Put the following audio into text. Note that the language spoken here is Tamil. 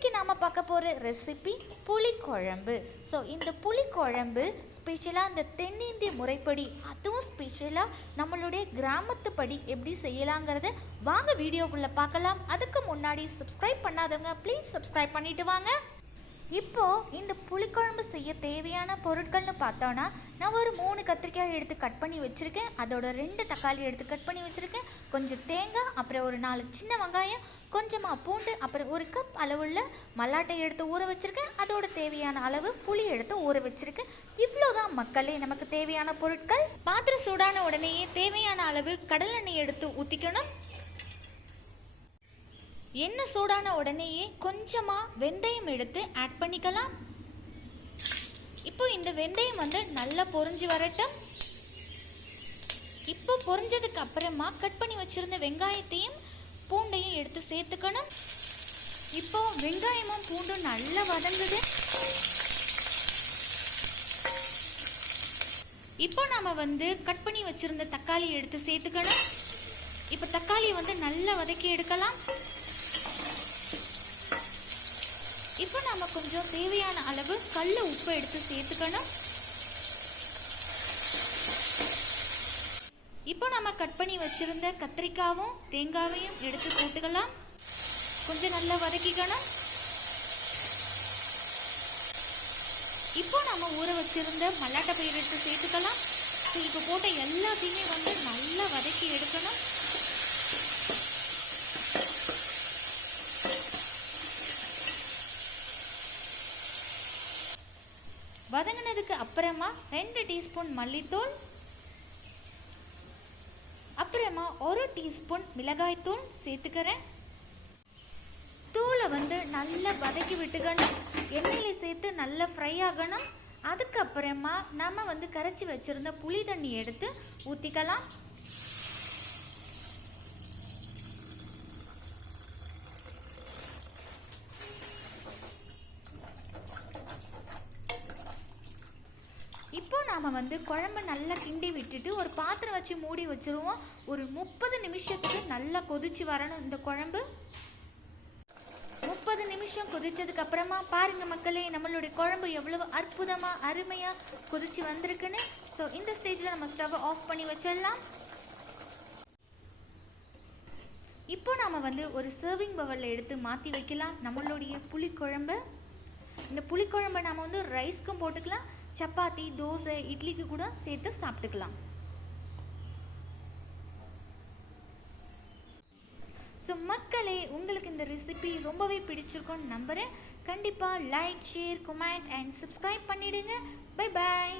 இன்றைக்கி நாம் பார்க்க போகிற ரெசிபி புளிக்குழம்பு. ஸோ இந்த புளிக்குழம்பு ஸ்பெஷலாக இந்த தென்னிந்திய முறைப்படி, அதுவும் ஸ்பெஷலாக நம்மளுடைய கிராமத்துப்படி எப்படி செய்யலாங்கிறத வாங்க வீடியோக்குள்ளே பார்க்கலாம். அதுக்கு முன்னாடி சப்ஸ்கிரைப் பண்ணாதவங்க ப்ளீஸ் சப்ஸ்கிரைப் பண்ணிவிட்டு வாங்க. இப்போது இந்த புளிக்குழம்பு செய்ய தேவையான பொருட்கள்னு பார்த்தோன்னா, நான் ஒரு 3 கத்திரிக்காய் எடுத்து கட் பண்ணி வச்சுருக்கேன். அதோட 2 தக்காளி எடுத்து கட் பண்ணி வச்சுருக்கேன். கொஞ்சம் தேங்காய், அப்புறம் ஒரு 4 சின்ன வெங்காயம், கொஞ்சமாக பூண்டு, அப்புறம் 1 கப் அளவுள்ள மல்லாட்டை எடுத்து ஊற வச்சுருக்கேன். அதோட தேவையான அளவு புளி எடுத்து ஊற வச்சுருக்கேன். இவ்வளோதான் மக்களே நமக்கு தேவையான பொருட்கள். பாத்திரம் சூடான உடனேயே தேவையான அளவு கடலெண்ணெய் எடுத்து ஊற்றிக்கணும். எண்ணெய் சூடான உடனேயே கொஞ்சமாக வெந்தயம் எடுத்து ஆட் பண்ணிக்கலாம். இப்போ இந்த வெந்தயம் நல்லா பொரிஞ்சு வரட்டும். இப்போ பொரிஞ்சதுக்கு அப்புறமா கட் பண்ணி வச்சிருந்த வெங்காயத்தையும் பூண்டையும் எடுத்து சேர்த்துக்கணும். இப்போ வெங்காயமும் பூண்டும் நல்லா வதங்குது. இப்போ நாம கட் பண்ணி வச்சிருந்த தக்காளி எடுத்து சேர்த்துக்கணும். இப்போ தக்காளி நல்லா வதக்கி எடுக்கலாம். இப்போ நம்ம கொஞ்சம் தேவையான அளவு கல் உப்பு எடுத்து சேர்த்துக்கணும். இப்போ நம்ம கட் பண்ணி வச்சிருந்த கத்திரிக்காயும் தேங்காயையும் எடுத்து போட்டுக்கலாம். கொஞ்சம் நல்லா வதக்கிக்கணும். இப்போ நம்ம ஊற வச்சிருந்த மல்லாட்டை பயிர் எடுத்து சேர்த்துக்கலாம். இப்போ போட்ட எல்லாத்தையுமே நல்லா வதக்கி எடுக்கணும். வதங்கினதுக்கு அப்புறமா 2 டீஸ்பூன் மல்லித்தூள், அப்புறமா 1 டீஸ்பூன் மிளகாய்த்தூள் சேர்த்துக்கிறேன். தூளை நல்லா வதக்கி விட்டுக்கணும். எண்ணெயில் சேர்த்து நல்லா ஃப்ரை ஆகணும். அதுக்கப்புறமா நம்ம கரைச்சி வச்சுருந்த புளி தண்ணி எடுத்து ஊற்றிக்கலாம். இப்போ நாம் குழம்பு நல்லா கிண்டி விட்டுட்டு ஒரு பாத்திரம் வச்சு மூடி வச்சுருவோம். ஒரு 30 நிமிஷத்துக்கு நல்லா கொதிச்சு வரணும் இந்த குழம்பு. 30 நிமிஷம் கொதிச்சதுக்கு அப்புறமா பாருங்க மக்களே, நம்மளுடைய குழம்பு எவ்வளவு அற்புதமாக அருமையாக கொதிச்சு வந்திருக்குன்னு. ஸோ இந்த ஸ்டேஜில் நம்ம ஸ்டவ்வை ஆஃப் பண்ணி வச்சிடலாம். இப்போ நாம் ஒரு சர்விங் பவுலில் எடுத்து மாற்றி வைக்கலாம் நம்மளுடைய புளிக்குழம்பு. இந்த புளிக்குழம்பை நாம் ரைஸ்க்கும் போட்டுக்கலாம், சப்பாத்தி, தோசை, இட்லிக்கு கூட சேர்த்து சாப்பிட்டுக்கலாம். ஸோ மக்களே, உங்களுக்கு இந்த ரெசிபி ரொம்பவே பிடிச்சிருக்கும்னு நம்புகிறேன். கண்டிப்பாக like, share, comment and subscribe பண்ணிவிடுங்க. பை பாய்.